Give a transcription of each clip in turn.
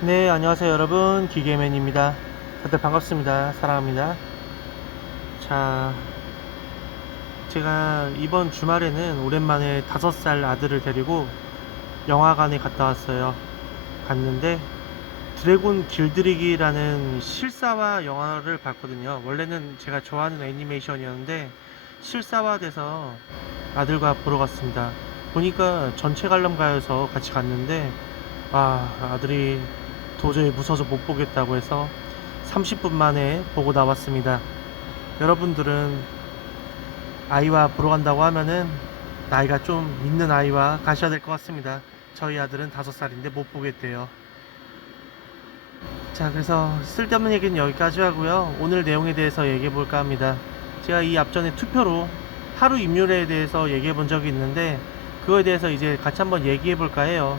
네, 안녕하세요 여러분. 기계맨입니다. 다들 반갑습니다. 사랑합니다. 자, 제가 이번 주말에는 오랜만에 5살 아들을 데리고 영화관에 갔다 왔어요. 갔는데 드래곤 길들이기라는 실사화 영화를 봤거든요. 원래는 제가 좋아하는 애니메이션이었는데 실사화돼서 아들과 보러 갔습니다. 보니까 전체 관람가여서 같이 갔는데 아들이 도저히 무서워서 못 보겠다고 해서 30분 만에 보고 나왔습니다. 여러분들은 아이와 보러 간다고 하면은 나이가 좀 있는 아이와 가셔야 될 것 같습니다. 저희 아들은 5살인데 못 보겠대요. 자, 그래서 쓸데없는 얘기는 여기까지 하고요. 오늘 내용에 대해서 얘기해 볼까 합니다. 제가 이 앞전에 투표로 하루 입률에 대해서 얘기해 본 적이 있는데 그거에 대해서 이제 같이 한번 얘기해 볼까 해요.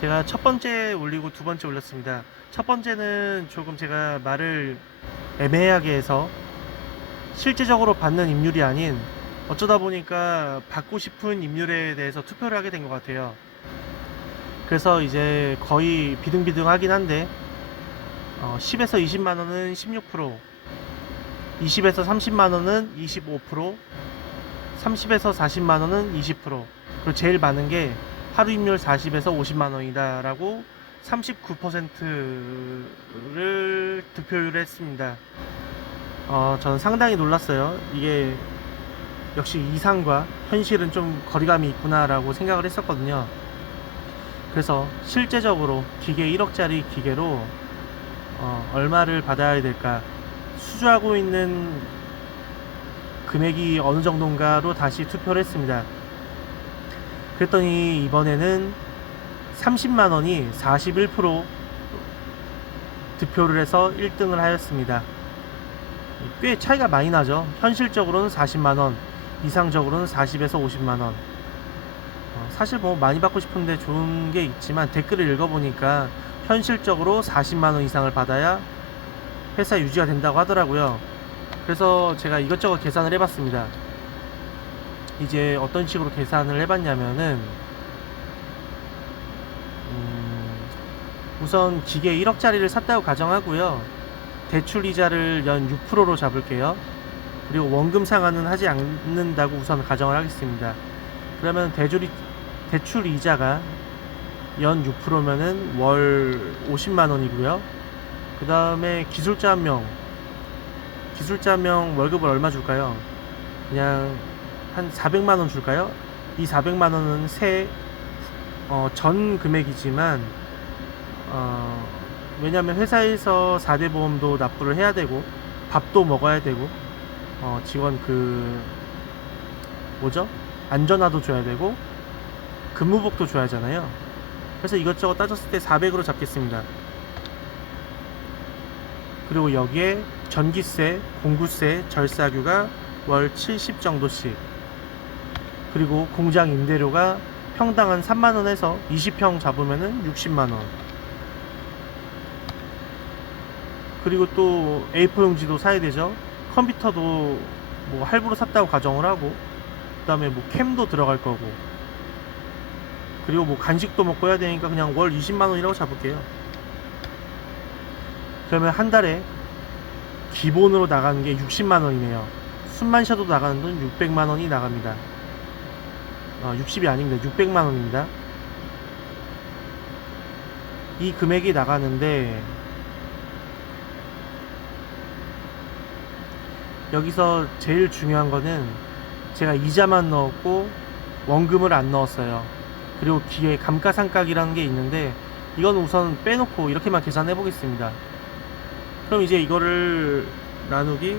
제가 첫 번째 올리고 두 번째 올렸습니다. 첫 번째는 조금 제가 말을 애매하게 해서 실제적으로 받는 임률이 아닌 어쩌다 보니까 받고 싶은 임률에 대해서 투표를 하게 된 것 같아요. 그래서 이제 거의 비등비등하긴 한데 10에서 20만원은 16%, 20에서 30만원은 25%, 30에서 40만원은 20%, 그리고 제일 많은 게 하루 입률 40에서 50만원이다 라고 39%를 득표를 했습니다. 저는 상당히 놀랐어요. 이게 역시 이상과 현실은 좀 거리감이 있구나 라고 생각을 했었거든요. 그래서 실제적으로 기계 1억짜리 기계로 얼마를 받아야 될까, 수주하고 있는 금액이 어느 정도인가로 다시 투표를 했습니다. 그랬더니 이번에는 30만원이 41% 득표를 해서 1등을 하였습니다. 꽤 차이가 많이 나죠. 현실적으로는 40만원, 이상적으로는 40에서 50만원. 사실 뭐 많이 받고 싶은데 좋은 게 있지만 댓글을 읽어보니까 현실적으로 40만원 이상을 받아야 회사 유지가 된다고 하더라고요. 그래서 제가 이것저것 계산을 해봤습니다. 이제 어떤 식으로 계산을 해봤냐면은 우선 기계 1억짜리를 샀다고 가정하고요. 대출 이자를 연 6%로 잡을게요. 그리고 원금 상환은 하지 않는다고 우선 가정을 하겠습니다. 그러면 대출 이자가 연 6%면은 월 50만원이고요. 그 다음에 기술자 한 명 월급을 얼마 줄까요? 그냥 한 400만원 줄까요? 이 400만원은 전 금액이지만 왜냐면 회사에서 4대 보험도 납부를 해야 되고 밥도 먹어야 되고 직원 뭐죠? 안전화도 줘야 되고 근무복도 줘야 하잖아요. 그래서 이것저것 따졌을 때 400으로 잡겠습니다. 그리고 여기에 전기세, 공구세, 절사규가 월 70 정도씩, 그리고 공장 임대료가 평당 한 3만원에서 20평 잡으면은 60만원, 그리고 또 A4 용지도 사야 되죠. 컴퓨터도 뭐 할부로 샀다고 가정을 하고, 그 다음에 뭐 캠도 들어갈 거고, 그리고 뭐 간식도 먹고 해야 되니까 그냥 월 20만원이라고 잡을게요. 그러면 한 달에 기본으로 나가는 게 60만원이네요. 숨만 쉬어도 나가는 돈 600만원이 나갑니다. 60이 아닙니다. 600만원입니다. 이 금액이 나가는데 여기서 제일 중요한 거는 제가 이자만 넣었고 원금을 안 넣었어요. 그리고 기계 감가상각이라는 게 있는데 이건 우선 빼놓고 이렇게만 계산해 보겠습니다. 그럼 이제 이거를 나누기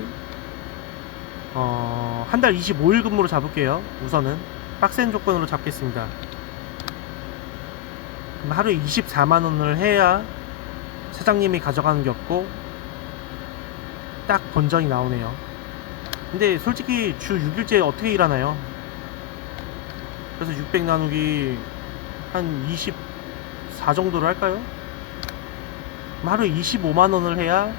한 달 25일 근무로 잡을게요. 우선은 빡센 조건으로 잡겠습니다. 그럼 하루에 24만원을 해야 사장님이 가져가는 게 없고 딱 본전이 나오네요. 근데 솔직히 주 6일째 어떻게 일하나요? 그래서 600 나누기 한 24 정도로 할까요? 그럼 하루에 25만원을 해야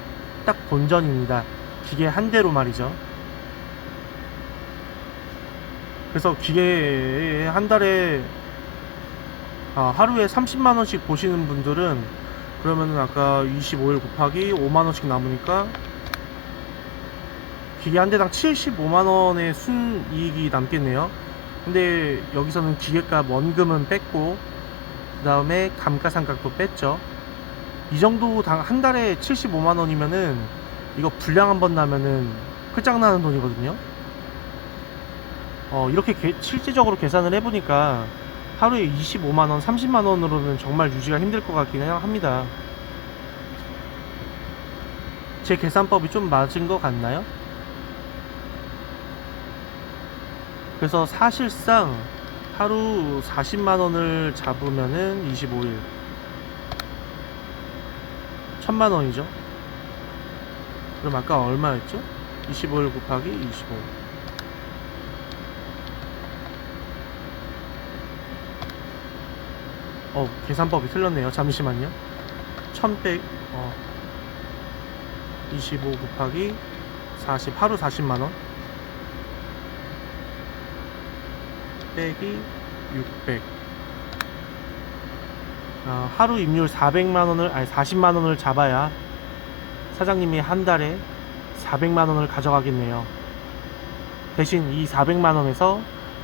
딱 본전입니다. 기계 한 대로 말이죠. 그래서 기계 한 달에 하루에 30만원씩 보시는 분들은 그러면은 아까 25일 곱하기 5만원씩 남으니까 기계 한 대당 75만원의 순이익이 남겠네요. 근데 여기서는 기계값 원금은 뺐고 그 다음에 감가상각도 뺐죠. 이 정도 한 달에 75만원이면은 이거 불량 한번 나면은 끝장나는 돈이거든요. 이렇게 실질적으로 계산을 해보니까 하루에 25만원, 30만원으로는 정말 유지가 힘들 것 같긴 합니다. 제 계산법이 좀 맞은 것 같나요? 그래서 사실상 하루 40만원을 잡으면은 25일 1000만원이죠. 그럼 아까 얼마였죠? 25일 곱하기 25. 계산법이 틀렸네요. 잠시만요. 1100 25 곱하기 40 하루 40만원 빼기 600. 하루 임률 400만원을 아니 40만원을 잡아야 사장님이 한 달에 400만원을 가져가겠네요. 대신 이 400만원에서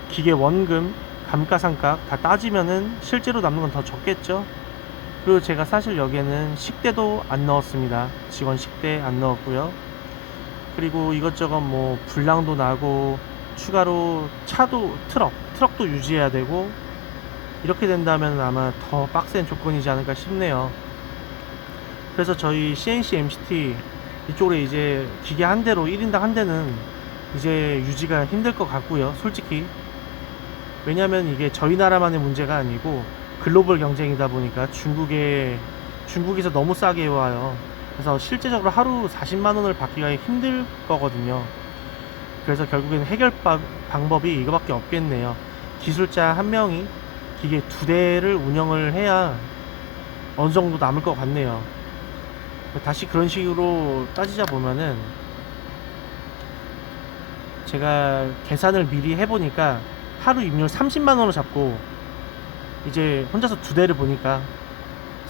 기계 원금, 감가상각 다 따지면은 실제로 남는 건 더 적겠죠. 그리고 제가 사실 여기에는 식대도 안 넣었습니다. 직원 식대 안 넣었고요. 그리고 이것저것 뭐 불량도 나고 추가로 차도 트럭도 유지해야 되고 이렇게 된다면 아마 더 빡센 조건이지 않을까 싶네요. 그래서 저희 CNC MCT 이쪽으로 이제 기계 한 대로 1인당 한 대는 이제 유지가 힘들 것 같고요. 솔직히 왜냐면 이게 저희 나라만의 문제가 아니고 글로벌 경쟁이다 보니까 중국에서 너무 싸게 와요. 그래서 실제적으로 하루 40만원을 받기가 힘들 거거든요. 그래서 결국엔 해결 방법이 이거밖에 없겠네요. 기술자 한 명이 기계 두 대를 운영을 해야 어느 정도 남을 것 같네요. 다시 그런 식으로 따지자 보면은 제가 계산을 미리 해보니까 하루 임률 30만원을 잡고 이제 혼자서 두 대를 보니까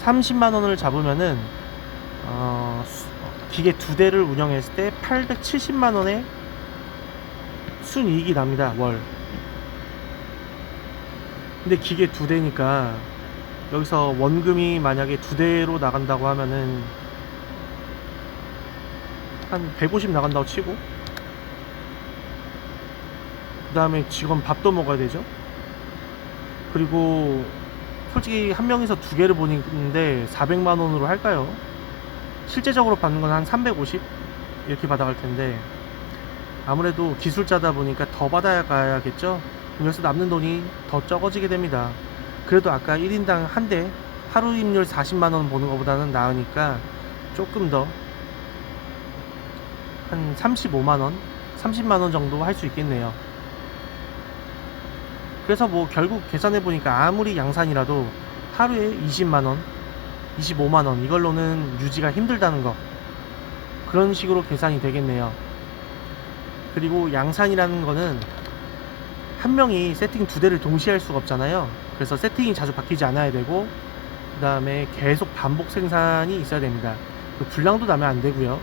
30만원을 잡으면은 기계 두 대를 운영했을 때 870만원의 순이익이 납니다. 월. 근데 기계 두 대니까 여기서 원금이 만약에 두 대로 나간다고 하면은 한 150 나간다고 치고 그 다음에 직원 밥도 먹어야 되죠. 그리고 솔직히 한 명에서 두 개를 보는데 400만원으로 할까요? 실제적으로 받는 건 한 350 이렇게 받아갈 텐데 아무래도 기술자다 보니까 더 받아야 가야겠죠. 그래서 남는 돈이 더 적어지게 됩니다. 그래도 아까 1인당 한 대 하루 임률 40만원 보는 것보다는 나으니까 조금 더 한 35만원 30만원 정도 할 수 있겠네요. 그래서 뭐 결국 계산해 보니까 아무리 양산이라도 하루에 20만원 25만원 이걸로는 유지가 힘들다는 거, 그런 식으로 계산이 되겠네요. 그리고 양산이라는 거는 한 명이 세팅 두 대를 동시에 할 수가 없잖아요. 그래서 세팅이 자주 바뀌지 않아야 되고 그 다음에 계속 반복 생산이 있어야 됩니다. 불량도 나면 안 되고요.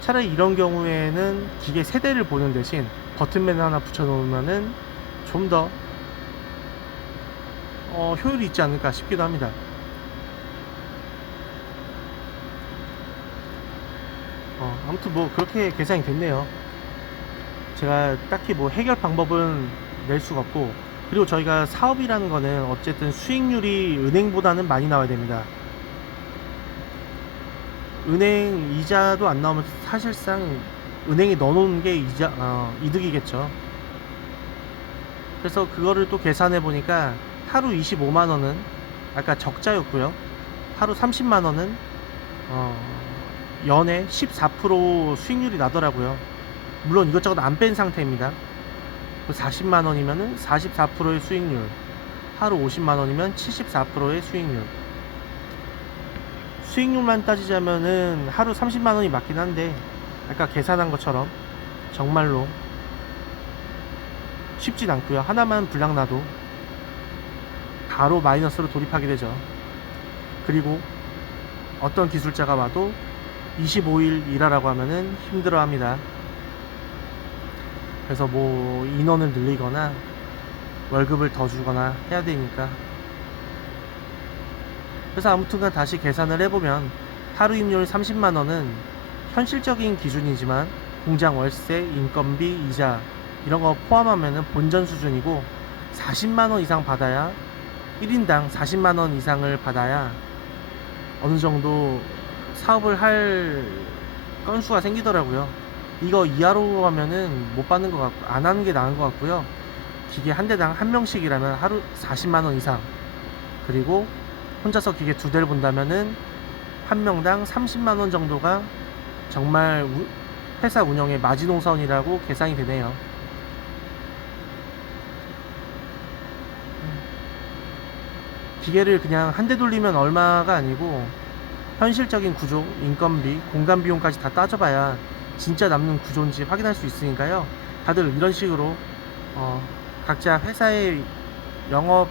차라리 이런 경우에는 기계 세 대를 보는 대신 버튼맨 하나 붙여 놓으면은 좀 더 효율이 있지 않을까 싶기도 합니다. 아무튼 뭐 그렇게 계산이 됐네요. 제가 딱히 뭐 해결 방법은 낼 수가 없고, 그리고 저희가 사업이라는 거는 어쨌든 수익률이 은행보다는 많이 나와야 됩니다. 은행 이자도 안 나오면 사실상 은행에 넣어놓은 게 이득이겠죠. 그래서 그거를 또 계산해 보니까 하루 25만원은 아까 적자였고요. 하루 30만원은 연에 14% 수익률이 나더라고요. 물론 이것저것 안 뺀 상태입니다. 40만원이면은 44%의 수익률, 하루 50만원이면 74%의 수익률. 수익률만 따지자면은 하루 30만원이 맞긴 한데 아까 계산한 것처럼 정말로 쉽진 않고요. 하나만 불량 나도 바로 마이너스로 돌입하게 되죠. 그리고 어떤 기술자가 와도 25일 일하라고 하면은 힘들어 합니다. 그래서 뭐 인원을 늘리거나 월급을 더 주거나 해야 되니까. 그래서 아무튼간 다시 계산을 해보면 하루 임료일 30만원은 현실적인 기준이지만 공장 월세, 인건비, 이자 이런 거 포함하면 본전 수준이고, 40만원 이상 받아야 1인당 40만원 이상을 받아야 어느 정도 사업을 할 건수가 생기더라고요. 이거 이하로 하면은 못 받는 것 같고 안 하는 게 나은 것 같고요. 기계 한 대당 한 명씩이라면 하루 40만원 이상, 그리고 혼자서 기계 두 대를 본다면은 한 명당 30만원 정도가 정말 회사 운영의 마지노선이라고 계산이 되네요. 기계를 그냥 한 대 돌리면 얼마가 아니고 현실적인 구조, 인건비, 공간 비용까지 다 따져봐야 진짜 남는 구조인지 확인할 수 있으니까요. 다들 이런 식으로 각자 회사의 영업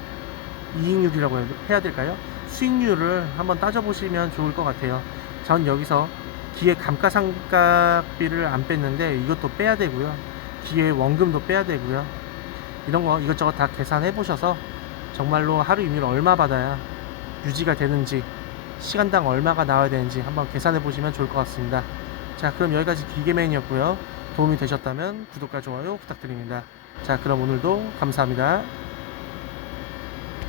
이익률이라고 해야 될까요? 수익률을 한번 따져보시면 좋을 것 같아요. 전 여기서 기계 감가상각비를 안 뺐는데 이것도 빼야 되고요. 기계 원금도 빼야 되고요. 이런 거 이것저것 다 계산해 보셔서 정말로 하루 임의를 얼마 받아야 유지가 되는지, 시간당 얼마가 나와야 되는지 한번 계산해 보시면 좋을 것 같습니다. 자, 그럼 여기까지 기계맨이었고요. 도움이 되셨다면 구독과 좋아요 부탁드립니다. 자, 그럼 오늘도 감사합니다.